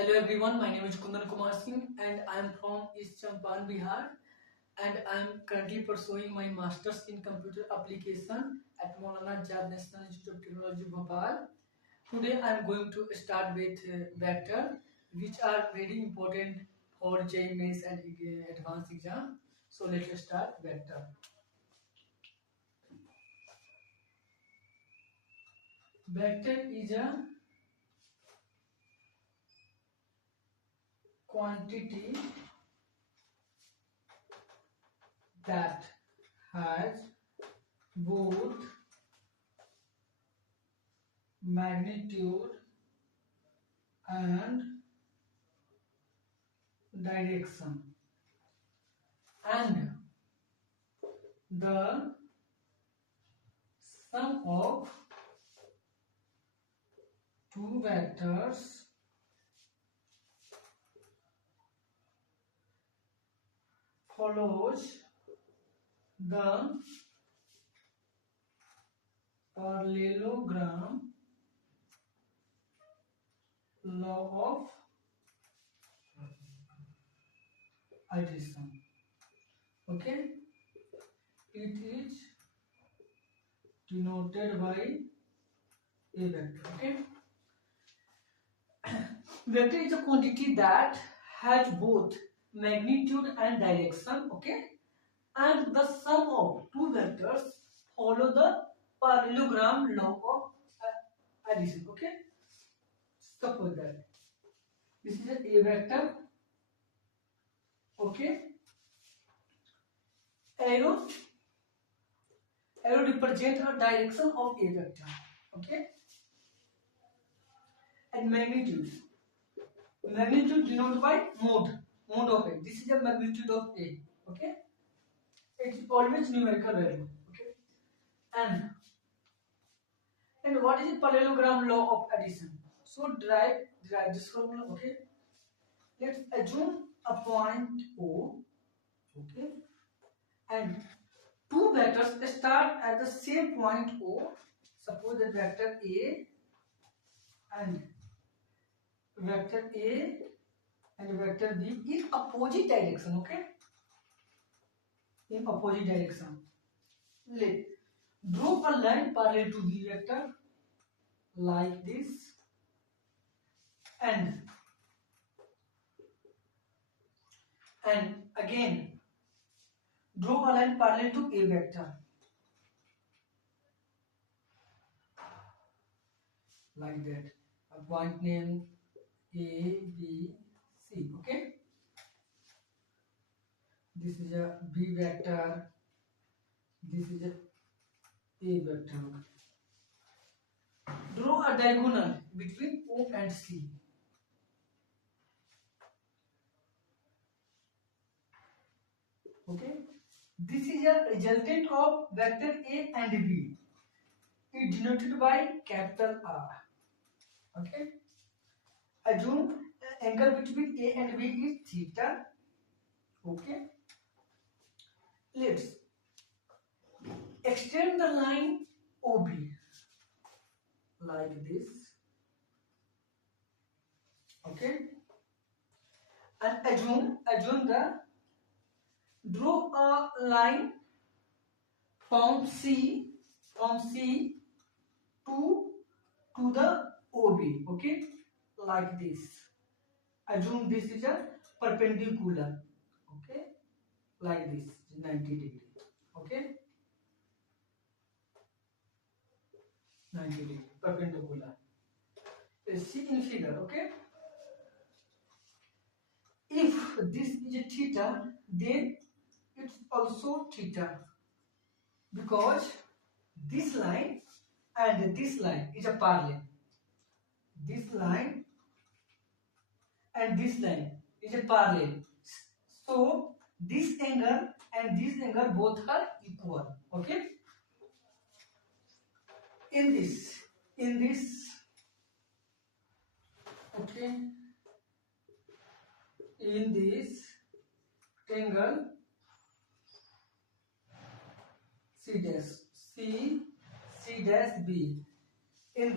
Hello everyone, my name is Kundan Kumar Singh and I am from East Champaran, Bihar, and I am currently pursuing my Masters in Computer Application at Maulana Azad National Institute of Technology, Bhopal. Today I am going to start with vector, which are very important for JEE Mains and advanced exam. So let us start vector. Vector is a quantity that has both magnitude and direction, and the sum of two vectors follows the parallelogram law of addition. Okay, it is denoted by a vector. Okay, vector is a quantity that has both magnitude and direction. Okay, and the sum of two vectors follow the parallelogram law of addition. Okay, suppose that this is a vector. Okay, arrow represent a direction of a vector. Okay, and magnitude denoted by mode of a. This is the magnitude of a. Okay, it's always numerical value. Okay, and what is the parallelogram law of addition? So derive this formula. Okay, let's assume a point O. Okay, and two vectors start at the same point O. Suppose that vector A and vector A and vector B in opposite direction. Okay, in opposite direction. Let draw a line parallel to the vector like this, and again draw a line parallel to a vector like that. A point name A, B, C. Okay, this is a B vector, this is a vector. Draw a diagonal between O and C. Okay, this is a resultant of vector A and B. It denoted by capital R. Okay, assume angle between A and B is theta. Okay, let's extend the line OB like this. Okay, and assume the draw a line from C to the OB. Okay, like this. Assume this is a perpendicular. Okay, like this, 90 degree. Okay, 90 degree perpendicular. See in figure. Okay, if this is a theta, then it's also theta, because this line and this line is a parallel. This line and this line is a parallel. So this angle and this angle both are equal. Okay, in this okay, in this triangle C dash B, in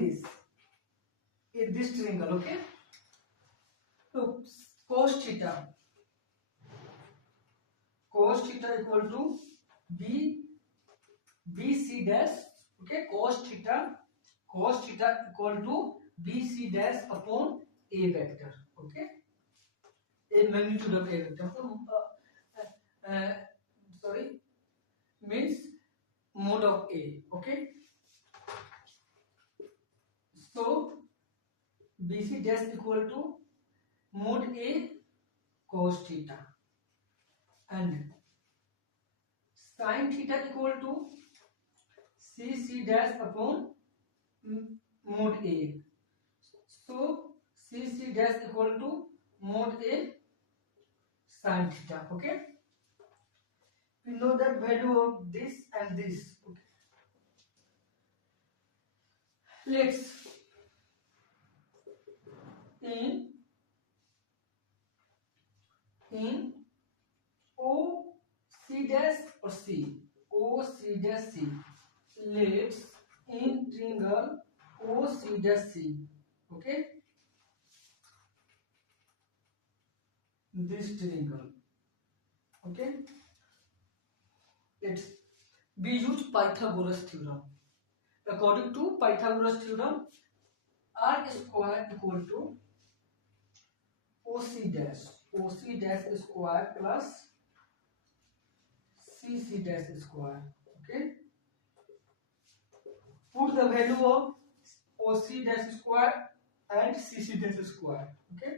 this triangle. Okay, cos theta equal to BC dash. Okay, cos theta equal to BC dash upon A vector. Okay, a magnitude of A vector. Sorry, means mode of A. Okay, so BC dash equal to mode A cos theta and sin theta equal to CC dash upon mode A. So CC dash equal to mode A sin theta. Okay, we know that value of this and this. Okay. Let's in O C dash or C O C dash C. Let's in triangle O C dash C. Okay, this triangle. Okay, let's we use Pythagoras theorem. According to Pythagoras theorem, R square equal to OC dash square plus CC dash square. Okay, put the value of OC dash square and CC dash square. Okay,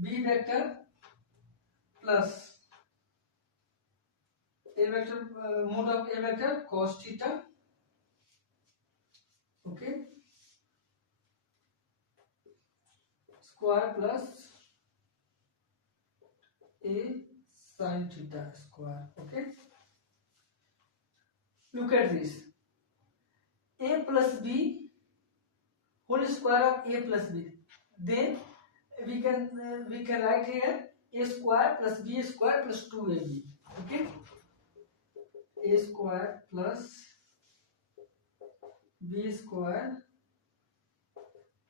B vector plus A vector, mode of A vector cos theta. Okay, square plus A sin theta square. Okay, look at this. A plus B whole square of A plus B. Then we can write here A square plus B square plus 2AB. Okay, A square plus B square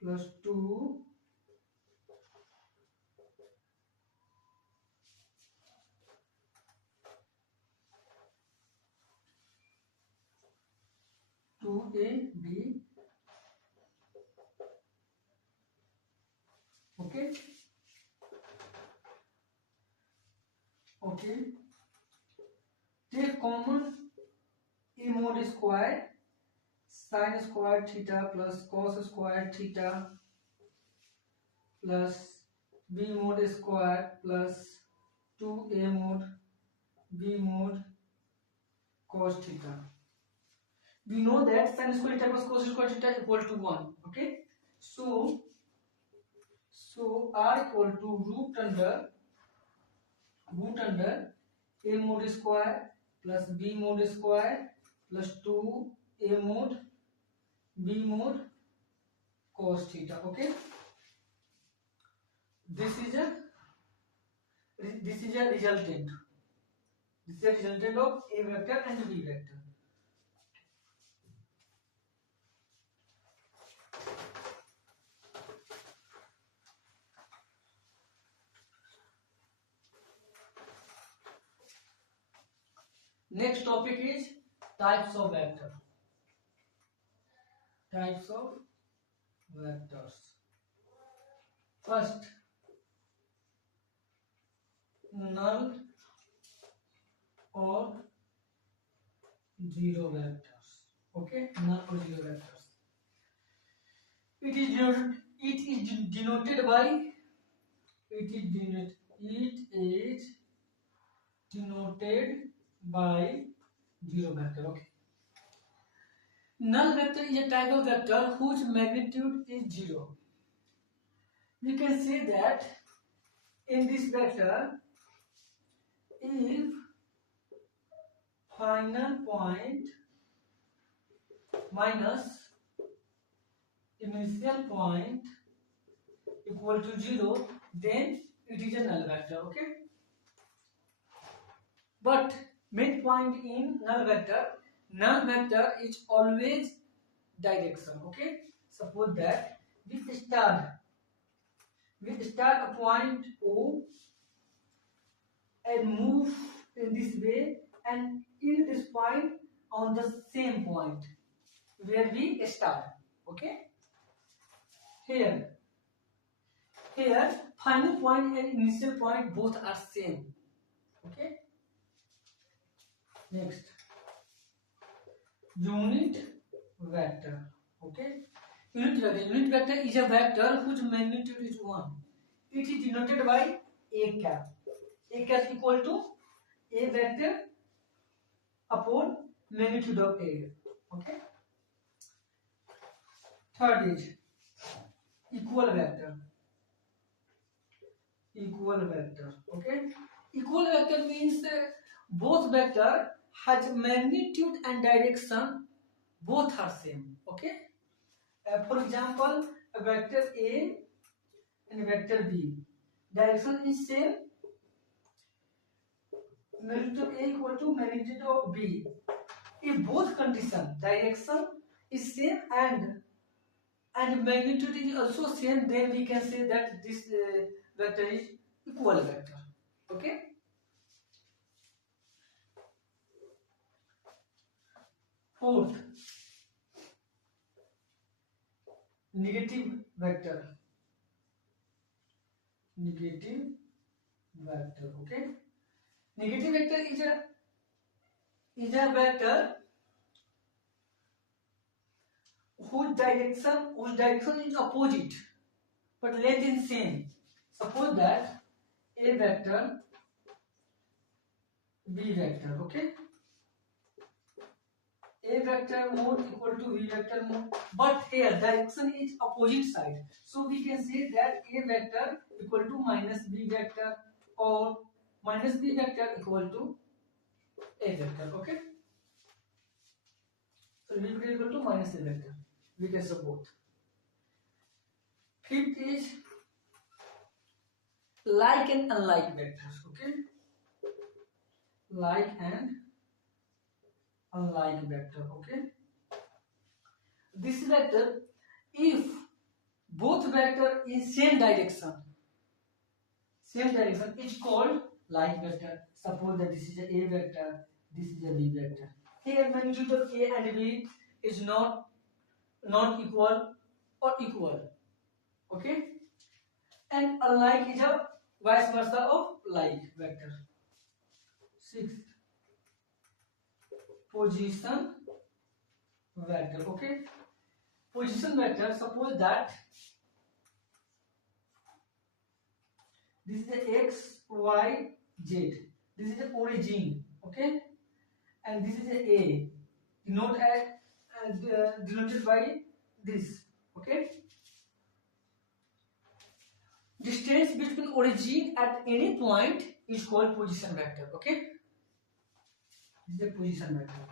plus 2 2AB. Okay, okay, take common A mod square sin square theta plus cos square theta plus B mod square plus 2A mod B mod cos theta. We know that sin square theta plus cos square theta equal to 1. Okay, so R equal to root under A mod square plus B mod square plus 2A mod B mod cos theta. Okay, this is a resultant. This is a resultant of A vector and B vector. Next topic is types of vector. Types of vectors. First, null or zero vectors. Okay, null or zero vectors. It is denoted by zero vector. Okay. Null vector is a type of vector whose magnitude is 0. We can say that in this vector, if final point minus initial point equal to 0, then it is a null vector. Okay, but midpoint in null vector is always direction. Okay, suppose that this star We start a point O and move in this way and in this point on the same point where we start. Okay. Here, final point and initial point both are same. Okay. Next, unit vector. Okay. Unit vector is a vector whose magnitude is 1. It is denoted by a cap. A cap equal to a vector upon magnitude of a. Okay. Third is equal vector. Equal vector. Okay. Equal vector means both vector has magnitude and direction both are same. Okay. For example, a vector A and vector B, direction is same. Magnitude of A equal to magnitude of B. If both condition, direction is same and magnitude is also same, then we can say that this vector is equal vector. Okay. Fourth, negative vector. Negative vector. Okay. Negative vector is a vector whose direction is opposite but length is same. Suppose that A vector, B vector. Okay. A vector mode equal to B vector mode, but here direction is opposite side, so we can say that A vector equal to minus B vector or minus B vector equal to A vector. Okay. So B vector equal to minus A vector. We can support. Fifth is like and unlike vectors. Okay. Like and unlike vector. Okay. This vector, if both vector in same direction, is called like vector. Suppose that this is a vector, this is a B vector. Here magnitude of A and B is not equal or equal. Okay. And unlike is a vice versa of like vector. Sixth, position vector. Okay. Position vector, suppose that this is the x, y, z. This is the origin. Okay. And this is the A. Denoted by this. Okay. Distance between origin at any point is called position vector. Okay. This is the position vector.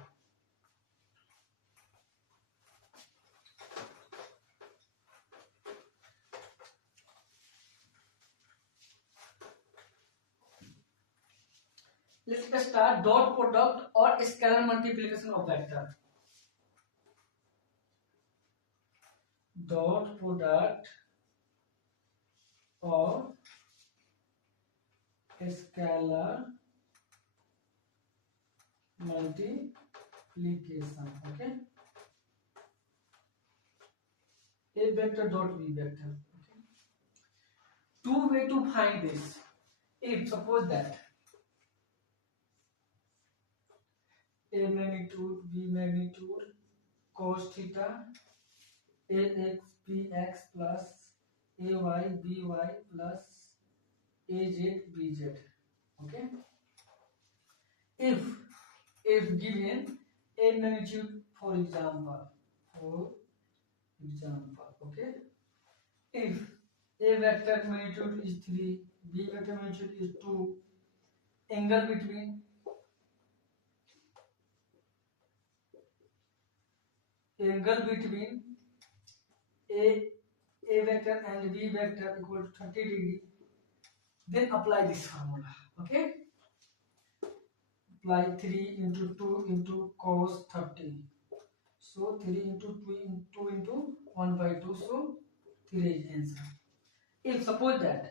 Let's start dot product or scalar multiplication of vector. Dot product or scalar multiplication. Okay. A vector dot B vector. Okay. Two way to find this. If suppose that A magnitude, B magnitude, cos theta, ax bx plus ay by plus az bz. Okay. If given A magnitude, for example, okay. If A vector magnitude is 3, B vector magnitude is 2, angle between A vector and B vector equal to 30 degree, then apply this formula. Okay. Apply 3 into 2 into cos 30. So 3 into 2 into 1 by 2. So 3 is answer. if suppose that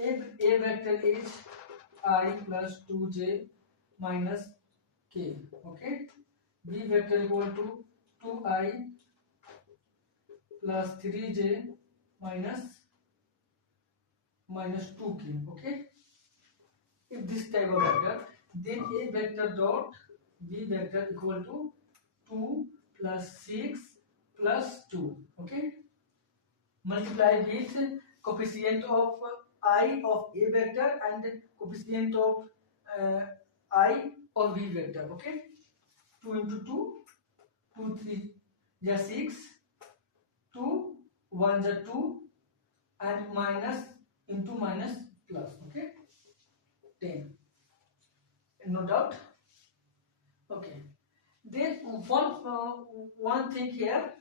a vector is I plus 2j minus k, okay, b vector equal to 2I plus 3j minus 2k, okay. If this type of vector, then a vector dot b vector equal to 2 plus 6 plus 2, okay, multiply with coefficient of I of a vector and coefficient of I of b vector, okay. 2 into 2, 2 3 is 6, 2 1 is 2, and minus into minus plus, okay, 10. No doubt. Okay. Then one thing here,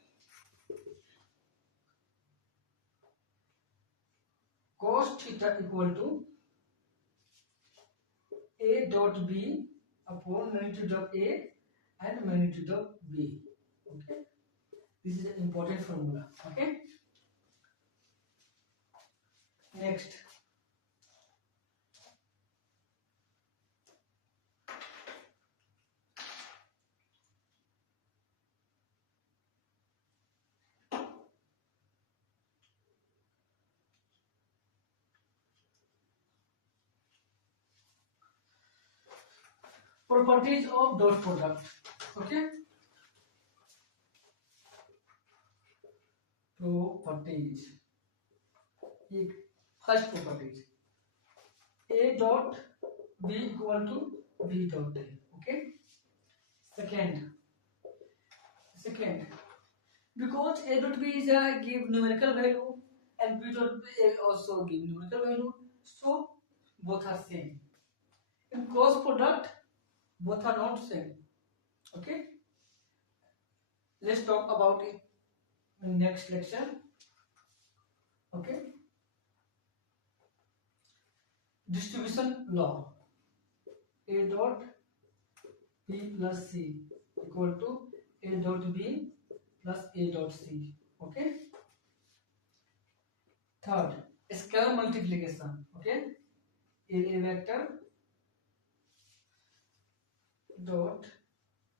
cos theta equal to a dot b upon magnitude of a and magnitude of b, okay. This is an important formula, okay. Next, properties of dot product, okay. Properties. First properties, a dot b equal to b dot a, okay. Second, because a dot b is a give numerical value and b dot b also give numerical value, so both are same. In cross product, both are not same, okay. Let's talk about it in next lecture, okay. Distribution law, a dot b plus c equal to a dot b plus a dot c, okay. Third, scalar multiplication, okay. A vector dot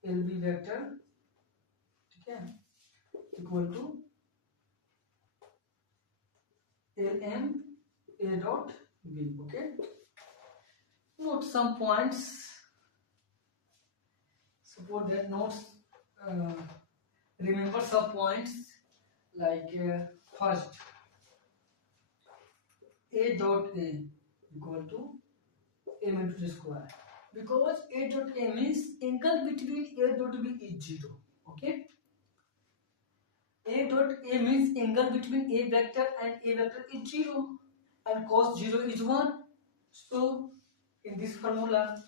lb vector, ठीक है, equal to lm a dot b, okay. Note some points, suppose that notes, remember some points like first, a dot a equal to a into square, because a dot a means angle between a dot b is 0, okay. A dot a means angle between a vector and a vector is 0, and cos 0 is 1. So in this formula,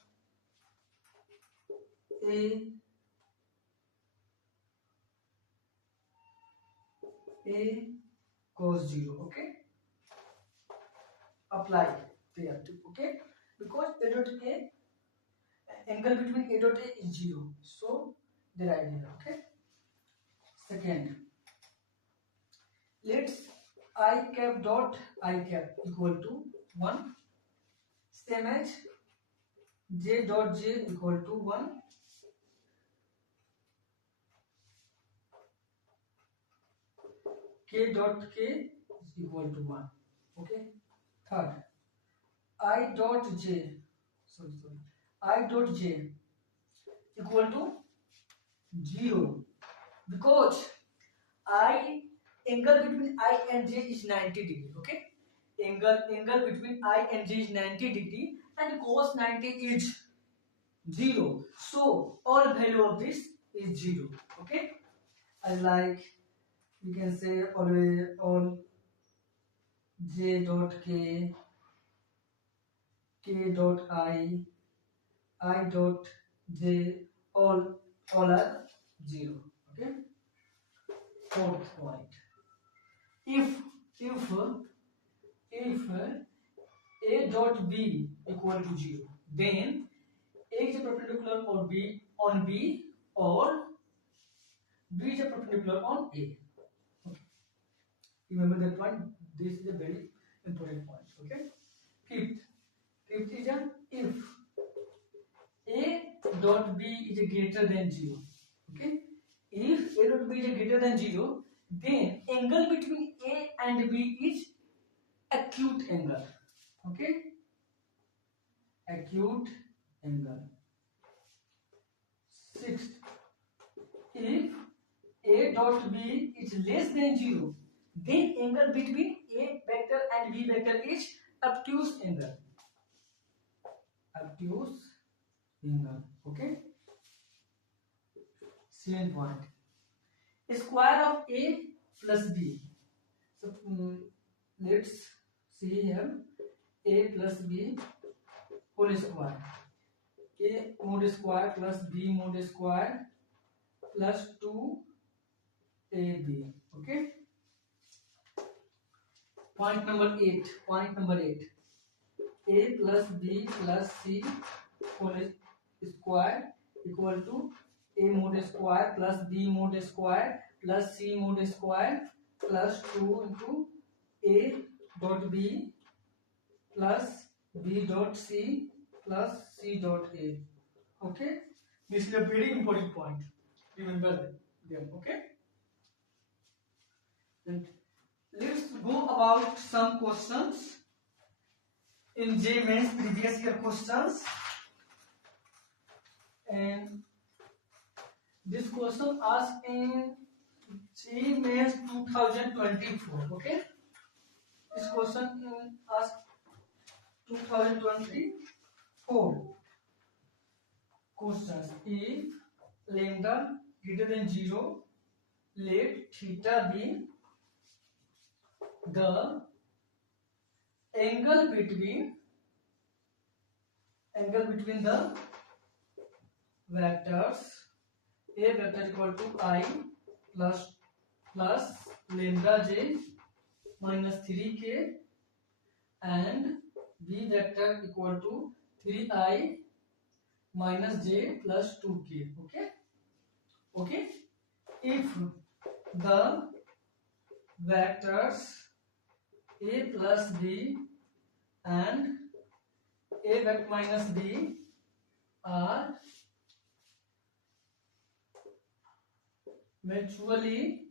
a cos 0, okay, apply there too, okay, because a dot a angle between a dot a is 0, so derive here, okay. Second, let's I cap dot I cap equal to 1, same as j dot j equal to 1, k dot k is equal to 1, okay. Third, I dot j, I dot j equal to 0, because I angle between I and j is 90 degree, okay. Angle between I and j is 90 degree, and cos 90 is 0, so all value of this is 0, okay. Like you can say always all j dot k, k dot I dot j, all are 0, okay. Fourth point, if a dot b equal to 0, then a is a perpendicular on b, or b is a perpendicular on a, okay. Remember that point, This is a very important point. Okay. Fifth is a if a dot b is greater than 0. Okay. If a dot b is greater than 0, then angle between a and b is acute angle. Okay. Acute angle. Sixth, if a dot b is less than 0, then angle between a vector and b vector is obtuse angle. Obtuse angle. Okay. Second point. Square of a plus b. So let's see here. A plus b whole square. A mod square plus b mod square plus 2ab. Okay. Point number 8. A plus b plus c whole square equal to a mod square plus b mod square plus c mod square plus 2 into a dot b plus b dot c plus c dot a. Okay. This is a very important point. Remember them. Okay. And let's go about some questions in J Mains previous year questions. And this question asked in J Mains 2024. Okay. This question asked 2024 questions. If lambda greater than 0, let theta be the angle between the vectors. A vector equal to I plus lambda j minus 3k and b vector equal to 3i minus j plus 2k. Okay. If the vectors a plus b and a vector minus b are mutually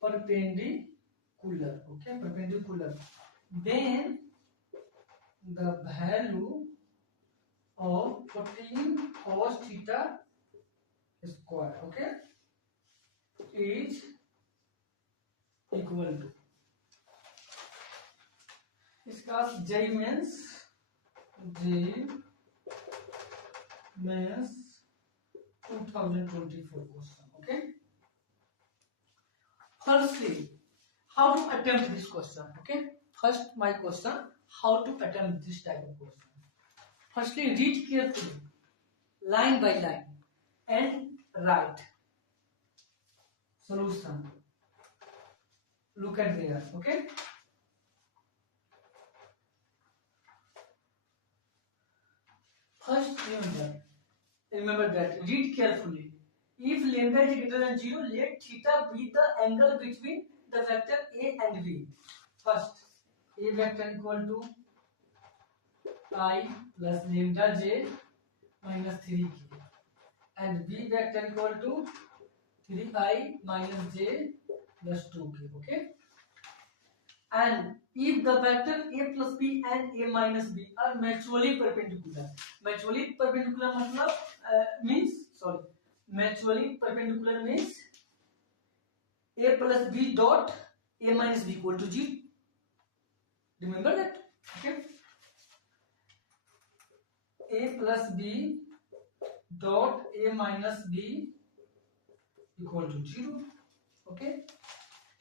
perpendicular. Okay, perpendicular. Then the value of 14 cos theta square, okay, is equal to, इसका J Mains 2024 question. Okay. Firstly, how to attempt this question. Okay. First, my question: how to attempt this type of question. Firstly, read carefully, line by line, and write solution. Look at there. Okay. First, remember that. Read carefully. If lambda is greater than 0, let theta be the angle between the vector a and b. First, a vector equal to I plus lambda j minus 3k, and b vector equal to 3i minus j plus 2k. Okay. And if the vector a plus b and a minus b are mutually perpendicular, mutually perpendicular means a plus b dot a minus b equal to 0. Remember that. Okay. A plus b dot a minus b equal to 0. Okay.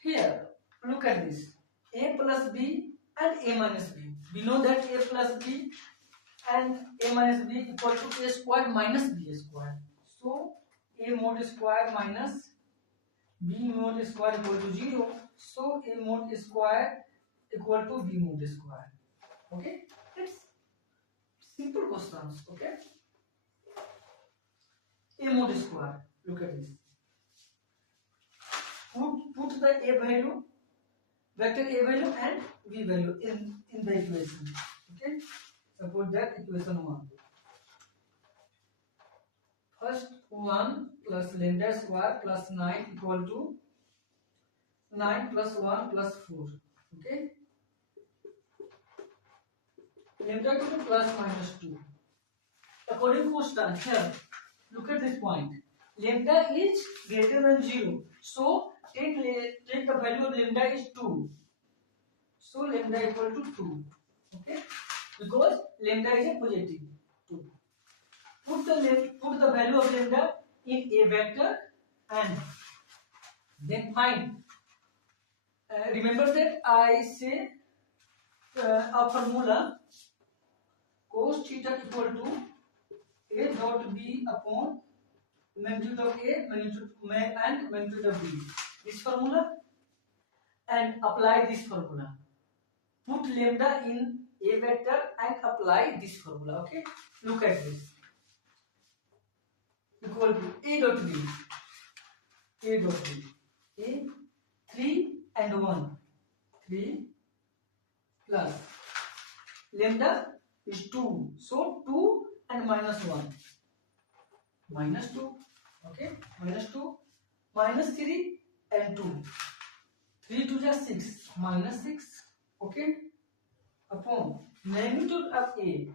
Here, look at this. A plus b and a minus b. We know that a plus b and a minus b equal to a square minus b square. So a mod square minus b mod square equal to 0. So a mod square equal to b mod square. Okay. It's simple questions. Okay. A mod square. Look at this. Put put the a value, vector a value and v value in the equation. Okay, suppose that equation 1. First 1 plus lambda square plus 9 equal to 9 plus 1 plus 4. Okay, lambda equal to plus minus 2. According to Stern, here, look at this point. Lambda is greater than 0. So, take the value of lambda is 2. So, lambda equal to 2. Okay? Because lambda is a positive 2. Put the value of lambda in a vector and then find. Remember that I say a formula cos theta equal to a dot b upon magnitude of a and magnitude of b. This formula and apply this formula. Put lambda in a vector and apply this formula. Okay, look at this. Equal to a dot b. A dot b. A 3 and 1. 3 plus lambda is 2. So 2 and minus 1. Minus 2. Okay, minus 2. Minus 3 and 2. 3 to just 6. Minus 6. Okay, upon magnitude of A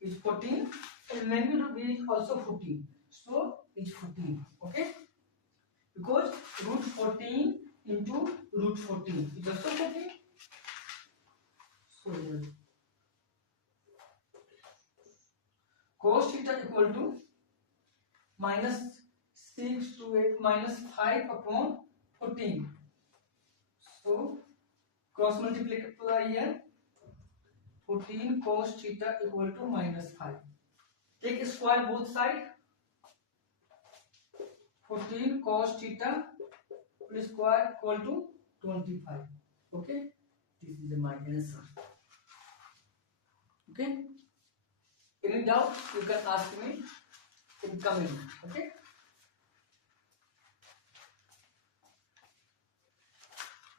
is 14 and magnitude of B is also 14. So it's 14. Okay, because root 14 into root 14 is also 14. So cos theta equal to minus 6 to 8 minus 5 upon 14. So cross multiply here. 14 cos theta equal to minus 5. Take a square both side. 14 cos theta whole square equal to 25. Okay, this is my answer. Okay, any doubt you can ask me in comment. Okay.